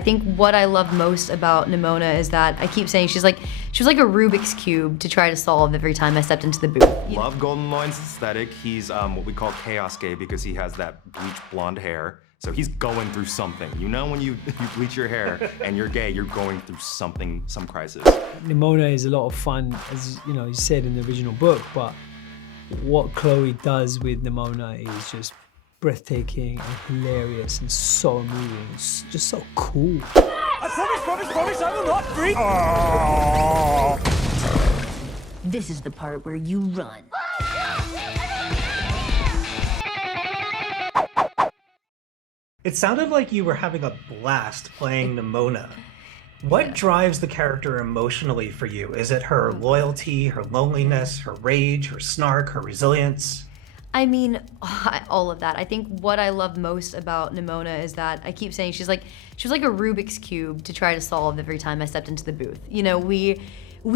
I think what I love most about Nimona is that I keep saying she was like a Rubik's Cube to try to solve every time I stepped into the booth. Love Golden Loin's aesthetic. He's what we call chaos gay because he has that bleached blonde hair. So he's going through something. You know when you bleach your hair and you're gay, you're going through something, some crisis. Nimona is a lot of fun, as you know, you said in the original book, but what Chloë does with Nimona is just breathtaking and hilarious and so moving. It's just so cool. I promise, I will not freak. This is the part where you run. It sounded like you were having a blast playing Nimona. What drives the character emotionally for you? Is it her loyalty, her loneliness, her rage, her snark, her resilience? I mean, all of that. I think what I love most about Nimona is that I keep saying she was like a Rubik's Cube to try to solve every time I stepped into the booth. You know, we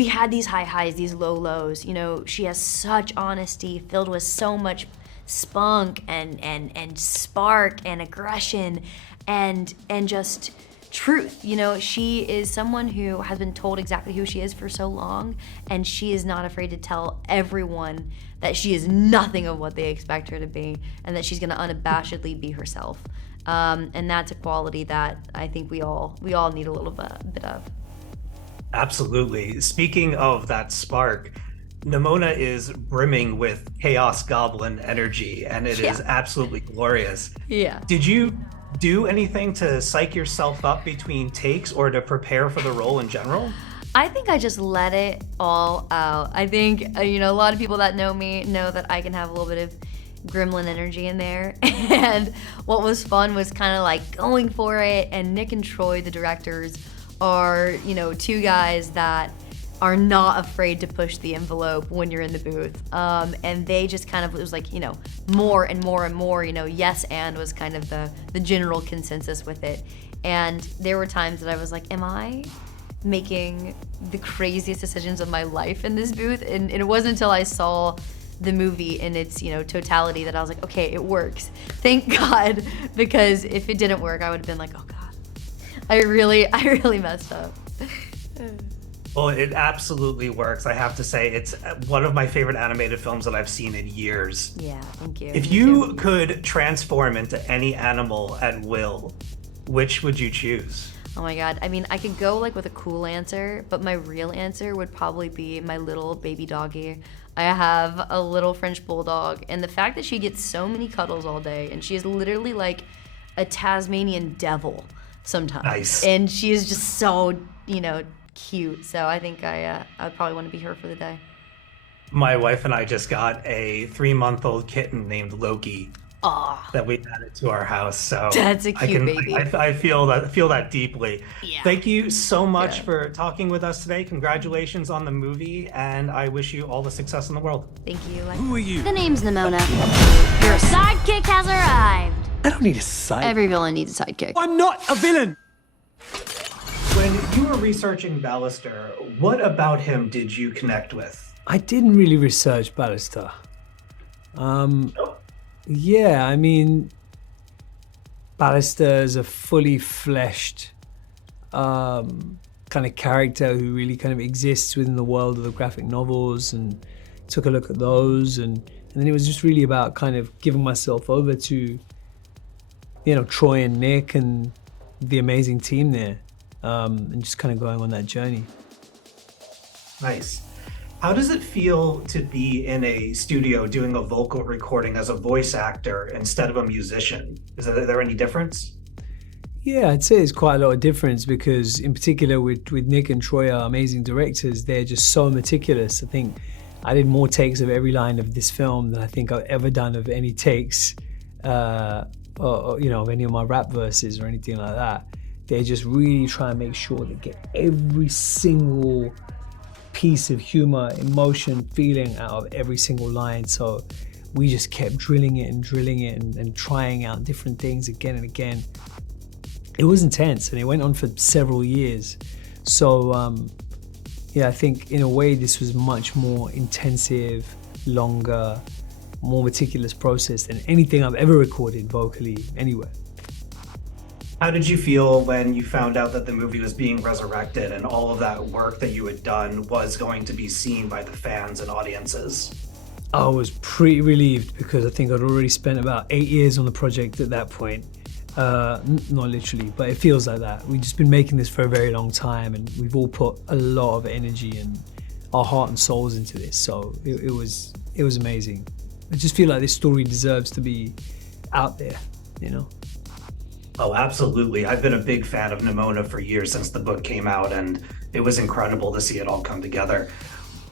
had these high highs, these low lows. You know, she has such honesty filled with so much spunk and spark and aggression and just truth. You know, she is someone who has been told exactly who she is for so long, and she is not afraid to tell everyone that she is nothing of what they expect her to be, and that she's gonna unabashedly be herself. And that's a quality that I think we all need a little bit of. Absolutely. Speaking of that spark, Nimona is brimming with chaos goblin energy, and it is absolutely glorious. Yeah. Did you do anything to psych yourself up between takes or to prepare for the role in general? I think I just let it all out. I think, you know, a lot of people that know me know that I can have a little bit of gremlin energy in there. And what was fun was kind of like going for it. And Nick and Troy, the directors, are, you know, two guys that are not afraid to push the envelope when you're in the booth. And they just kind of, it was like, you know, more and more and more, you know, yes and was kind of the general consensus with it. And there were times that I was like, am I making the craziest decisions of my life in this booth? And it wasn't until I saw the movie in its, you know, totality that I was like, okay, it works. Thank God, because if it didn't work, I would have been like, oh God, I really messed up. Well, it absolutely works. I have to say, it's one of my favorite animated films that I've seen in years. Yeah, thank you. If you could transform into any animal at will, which would you choose? Oh my God, I mean, I could go like with a cool answer, but my real answer would probably be my little baby doggy. I have a little French bulldog, and the fact that she gets so many cuddles all day, and she is literally like a Tasmanian devil sometimes. Nice. And she is just so, you know, cute. So I think I'd probably want to be her for the day. My wife and I just got a 3-month-old kitten named Loki. Aw. That we added to our house. So That's a cute baby. I feel that deeply. Yeah. Thank you so much for talking with us today. Congratulations on the movie, and I wish you all the success in the world. Thank you. Who are you? The name's Nimona. Your sidekick has arrived. I don't need a sidekick. Every villain needs a sidekick. I'm not a villain. When you were researching Balister, what about him did you connect with? I didn't really research Balister. Yeah, I mean, Balister is a fully fleshed kind of character who really kind of exists within the world of the graphic novels, and took a look at those, and then it was just really about kind of giving myself over to, you know, Troy and Nick and the amazing team there, and just kind of going on that journey. Nice. How does it feel to be in a studio doing a vocal recording as a voice actor instead of a musician? Is there any difference? Yeah, I'd say there's quite a lot of difference, because in particular with Nick and Troy, are amazing directors. They're just so meticulous. I think I did more takes of every line of this film than I think I've ever done of any takes, or you know, of any of my rap verses or anything like that. They just really try and make sure they get every single piece of humor, emotion, feeling out of every single line. So we just kept drilling it and trying out different things again and again. It was intense, and it went on for several years. So yeah, I think in a way this was much more intensive, longer, more meticulous process than anything I've ever recorded vocally anywhere. How did you feel when you found out that the movie was being resurrected and all of that work that you had done was going to be seen by the fans and audiences? I was pretty relieved because I think I'd already spent about 8 years on the project at that point. Not literally, but it feels like that. We've just been making this for a very long time, and we've all put a lot of energy and our heart and souls into this. So it was amazing. I just feel like this story deserves to be out there, you know? Oh, absolutely. I've been a big fan of Nimona for years since the book came out, and it was incredible to see it all come together.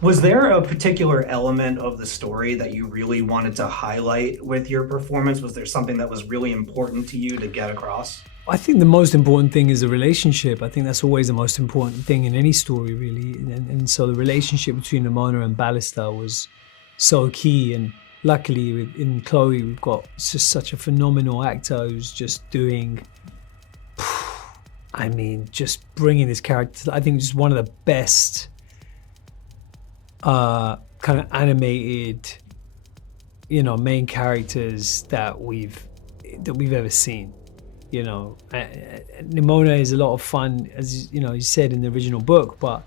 Was there a particular element of the story that you really wanted to highlight with your performance? Was there something that was really important to you to get across? I think the most important thing is the relationship. I think that's always the most important thing in any story, really. And so the relationship between Nimona and Balister was so key. And luckily, in Chloë, we've got just such a phenomenal actor who's just doing, just bringing this character, I think just one of the best kind of animated, main characters that we've ever seen. Nimona is a lot of fun, as you said in the original book, but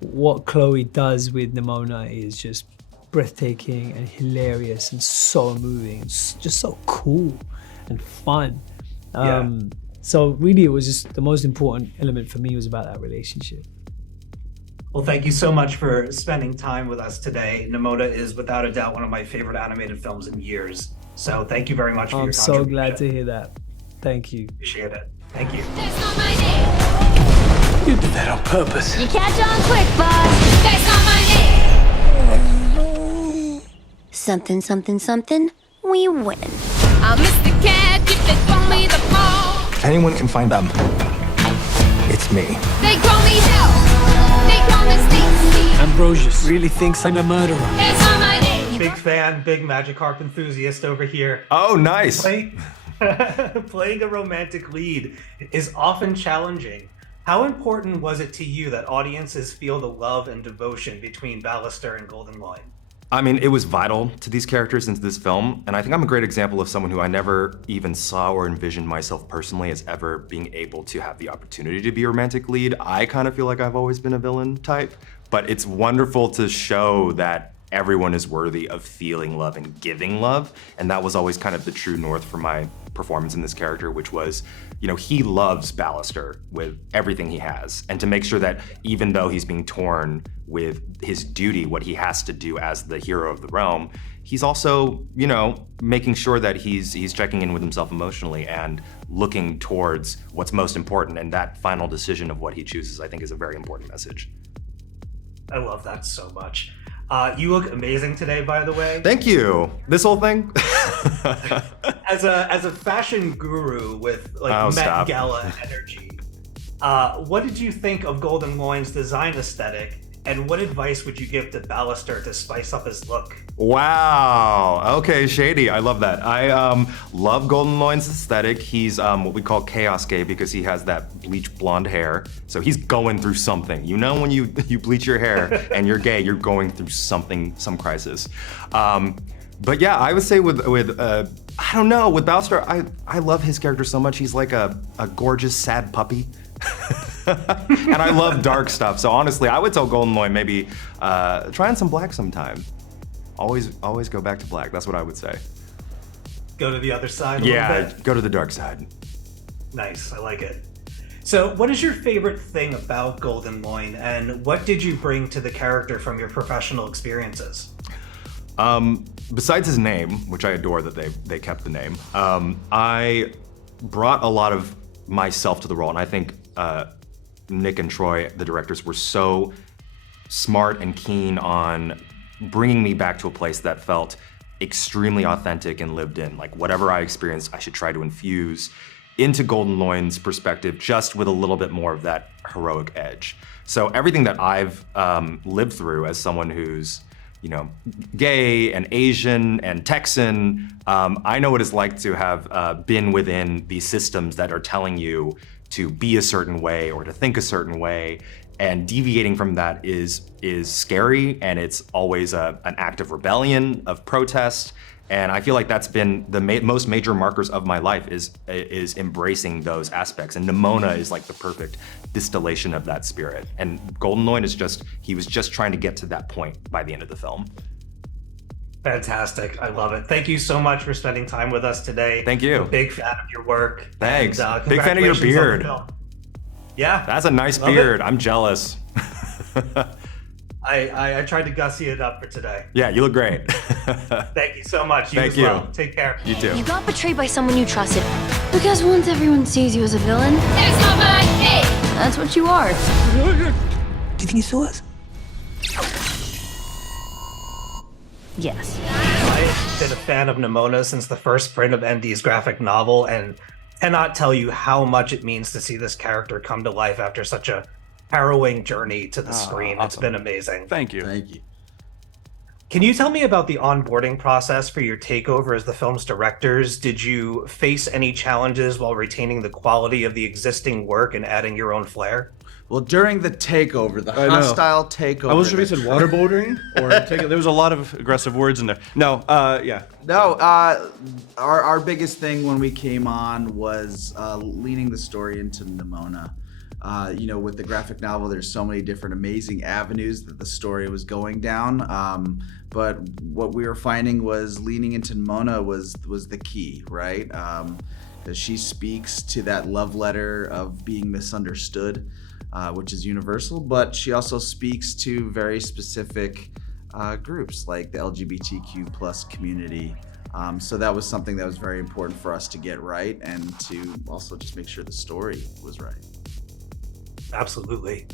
what Chloë does with Nimona is just breathtaking and hilarious and so moving. It's just so cool and fun. So really, it was just the most important element for me was about that relationship. Well, thank you so much for spending time with us today. Nimona is without a doubt one of my favorite animated films in years. So thank you very much for your contribution. I'm so glad to hear that. Thank you. Appreciate it. Thank you. That's not my name. You did that on purpose. You catch on quick, boss. That's not my name. Something, something, something. We win. I'm Mr. Cat if they throw me the ball. If anyone can find them, it's me. They call me hell. They call me Steve. Ambrosius really thinks I'm a murderer. That's not my name. Big fan, big Magikarp enthusiast over here. Oh, nice. Playing a romantic lead is often challenging. How important was it to you that audiences feel the love and devotion between Balister and Golden Loin? I mean, it was vital to these characters into this film, and I think I'm a great example of someone who I never even saw or envisioned myself personally as ever being able to have the opportunity to be a romantic lead. I kind of feel like I've always been a villain type, but it's wonderful to show that everyone is worthy of feeling love and giving love, and that was always kind of the true north for my performance in this character, which was, he loves Balister with everything he has, and to make sure that even though he's being torn with his duty, what he has to do as the hero of the realm, he's also, making sure that he's checking in with himself emotionally and looking towards what's most important, and that final decision of what he chooses, I think, is a very important message. I love that so much. You look amazing today, by the way. Thank you. This whole thing? As a fashion guru with Met Gala energy, what did you think of Golden Loin's design aesthetic, and what advice would you give to Balister to spice up his look? Wow. Okay, shady. I love that. I love Golden Loin's aesthetic. He's what we call chaos gay because he has that bleach blonde hair. So he's going through something. When you bleach your hair and you're gay, you're going through something, some crisis. But yeah, I would say with I don't know, with Balister, I love his character so much. He's like a gorgeous, sad puppy. And I love dark stuff. So honestly, I would tell Golden Loin maybe try on some black sometime. Always go back to black. That's what I would say. Go to the other side a little bit? Go to the dark side. Nice, I like it. So what is your favorite thing about Golden Loin, and what did you bring to the character from your professional experiences? Besides his name, which I adore that they kept the name, I brought a lot of myself to the role, and I think Nick and Troy, the directors, were so smart and keen on bringing me back to a place that felt extremely authentic and lived in. Like whatever I experienced, I should try to infuse into Golden Loin's perspective, just with a little bit more of that heroic edge. So everything that I've lived through as someone who's gay and Asian and Texan, I know what it's like to have been within these systems that are telling you to be a certain way or to think a certain way, and deviating from that is scary, and it's always an act of rebellion, of protest, And I feel like that's been the most major markers of my life is embracing those aspects. And Nimona is like the perfect distillation of that spirit. And Golden Loin is he was just trying to get to that point by the end of the film. Fantastic. I love it. Thank you so much for spending time with us today. Thank you. I'm a big fan of your work. Thanks. And, big fan of your congratulations on the beard. film. Yeah. That's a nice beard. I'm jealous. I tried to gussy it up for today. Yeah, you look great. Thank you so much. You Thank as you. well. Take care. You too. You got betrayed by someone you trusted. Because once everyone sees you as a villain, That's not my cake. that's what you are. Do you think he saw us? Yes. I've been a fan of Nimona since the first print of ND's graphic novel, and cannot tell you how much it means to see this character come to life after such a harrowing journey to the screen. It's been amazing. Thank you. Thank you. Can you tell me about the onboarding process for your takeover as the film's directors? Did you face any challenges while retaining the quality of the existing work and adding your own flair? Well, during the takeover, the I know. hostile takeover. I wasn't sure if you said waterboarding or there was a lot of aggressive words in there. No, yeah. No, our biggest thing when we came on was leaning the story into Nimona. With the graphic novel, there's so many different amazing avenues that the story was going down. But what we were finding was leaning into Nimona was the key, right? Because she speaks to that love letter of being misunderstood, which is universal, but she also speaks to very specific groups like the LGBTQ plus community. So that was something that was very important for us to get right and to also just make sure the story was right. Absolutely.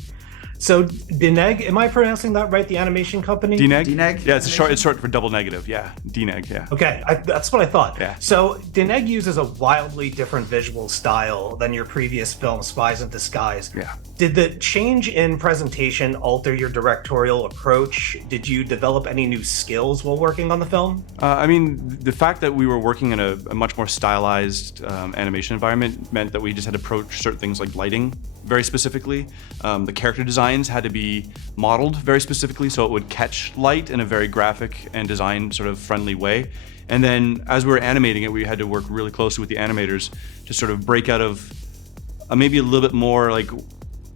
So Dineg, am I pronouncing that right? The animation company? DNEG? DNEG? Yeah, it's short for double negative. Yeah, DNEG, yeah. Okay, that's what I thought. Yeah. So Dineg uses a wildly different visual style than your previous film, Spies in Disguise. Yeah. Did the change in presentation alter your directorial approach? Did you develop any new skills while working on the film? The fact that we were working in a much more stylized animation environment meant that we just had to approach certain things like lighting very specifically. The character designs had to be modeled very specifically so it would catch light in a very graphic and design sort of friendly way. And then as we were animating it, we had to work really closely with the animators to sort of break out of maybe a little bit more like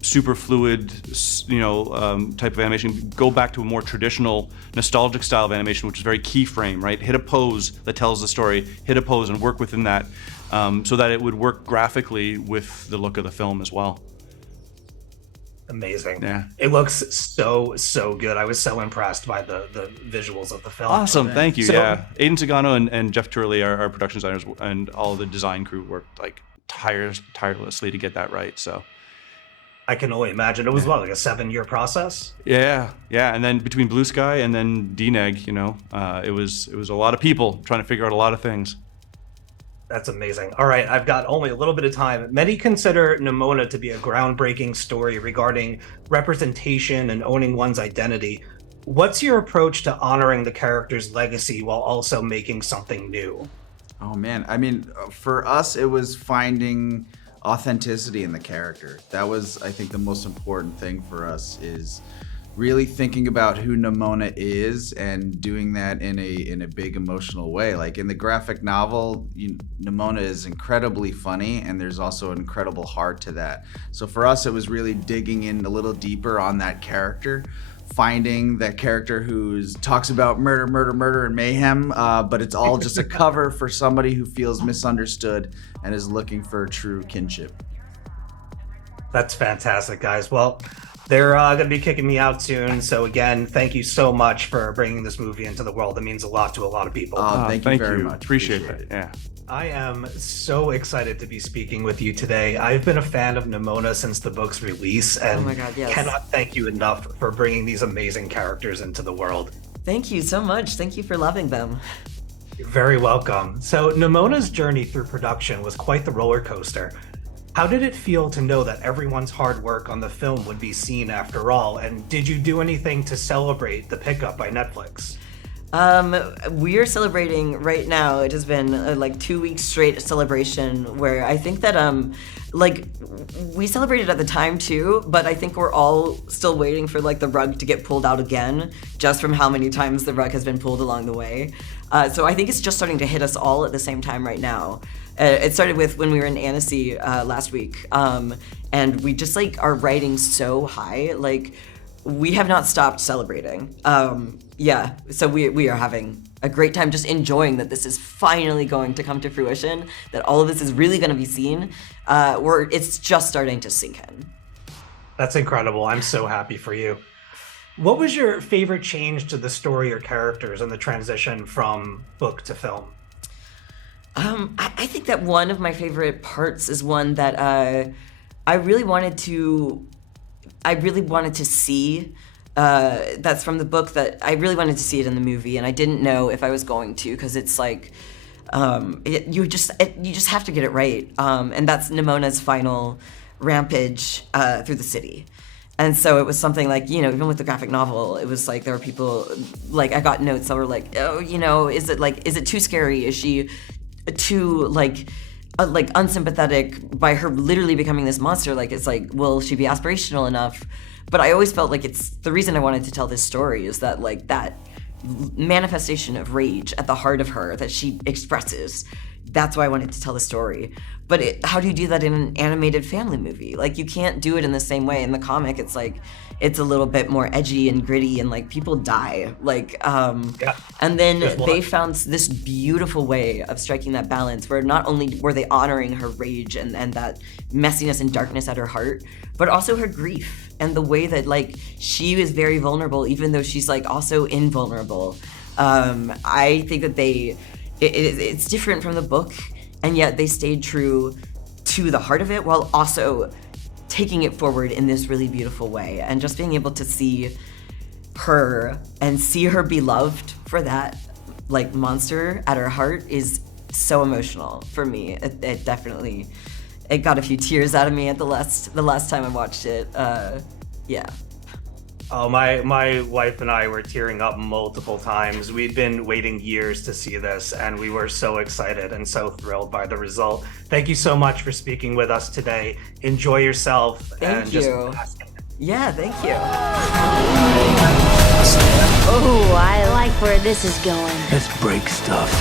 super fluid, type of animation, go back to a more traditional, nostalgic style of animation, which is very keyframe, right? Hit a pose that tells the story, hit a pose and work within that, so that it would work graphically with the look of the film as well. Amazing. Yeah. It looks so good. I was so impressed by the visuals of the film. Awesome, thank you. So- Yeah, Aiden Sagano and Jeff Turley, our production designers, and all the design crew worked like tirelessly to get that right. So. I can only imagine. It was like a 7-year process? Yeah, and then between Blue Sky and then DNEG, it was a lot of people trying to figure out a lot of things. That's amazing. All right, I've got only a little bit of time. Many consider Nimona to be a groundbreaking story regarding representation and owning one's identity. What's your approach to honoring the character's legacy while also making something new? Oh man, for us, it was finding authenticity in the character. That was, I think, the most important thing for us is really thinking about who Nimona is and doing that in a big emotional way. Like in the graphic novel, Nimona is incredibly funny and there's also an incredible heart to that. So for us, it was really digging in a little deeper on that character, finding that character who talks about murder, and mayhem, but it's all just a cover for somebody who feels misunderstood and is looking for true kinship. That's fantastic, guys. Well, they're going to be kicking me out soon. So again, thank you so much for bringing this movie into the world. It means a lot to a lot of people. Thank you very much. Appreciate that. Yeah. I am so excited to be speaking with you today. I've been a fan of Nimona since the book's release and my God, yes. cannot thank you enough for bringing these amazing characters into the world. Thank you so much. Thank you for loving them. You're very welcome. So Nimona's journey through production was quite the roller coaster. How did it feel to know that everyone's hard work on the film would be seen after all? And did you do anything to celebrate the pickup by Netflix? We are celebrating right now. It has been like 2 weeks straight celebration where I think that we celebrated at the time too, but I think we're all still waiting for like the rug to get pulled out again, just from how many times the rug has been pulled along the way. So I think it's just starting to hit us all at the same time right now. It started with when we were in Annecy last week, and we just like are riding so high. Like, we have not stopped celebrating. Yeah, so we are having a great time just enjoying that this is finally going to come to fruition, that all of this is really going to be seen. It's just starting to sink in. That's incredible. I'm so happy for you. What was your favorite change to the story or characters in the transition from book to film? I think that one of my favorite parts is one that I really wanted to see. That's from the book, that I really wanted to see it in the movie, and I didn't know if I was going to, because it's like you just have to get it right. And that's Nimona's final rampage through the city. And so it was something like, you know, even with the graphic novel, it was like there were people, like, I got notes that were like, oh, you know, is it too scary? Is she too like unsympathetic by her literally becoming this monster? Like, it's like, will she be aspirational enough? But I always felt like it's the reason I wanted to tell this story is that, like, that manifestation of rage at the heart of her that she expresses, that's why I wanted to tell the story. But how do you do that in an animated family movie? Like, you can't do it in the same way. In the comic, it's like, it's a little bit more edgy and gritty, and like people die. Like, and then they found this beautiful way of striking that balance where not only were they honoring her rage and that messiness and darkness at her heart, but also her grief and the way that, like, she is very vulnerable, even though she's like also invulnerable. I think that it's different from the book, and yet they stayed true to the heart of it while also taking it forward in this really beautiful way. And just being able to see her and see her be loved for that, like, monster at her heart is so emotional for me. It definitely, it got a few tears out of me at the last time I watched it. Yeah. Oh, my wife and I were tearing up multiple times. We'd been waiting years to see this, and we were so excited and so thrilled by the result. Thank you so much for speaking with us today. Enjoy yourself. Thank you. Yeah, thank you. Oh, I like where this is going. Let's break stuff.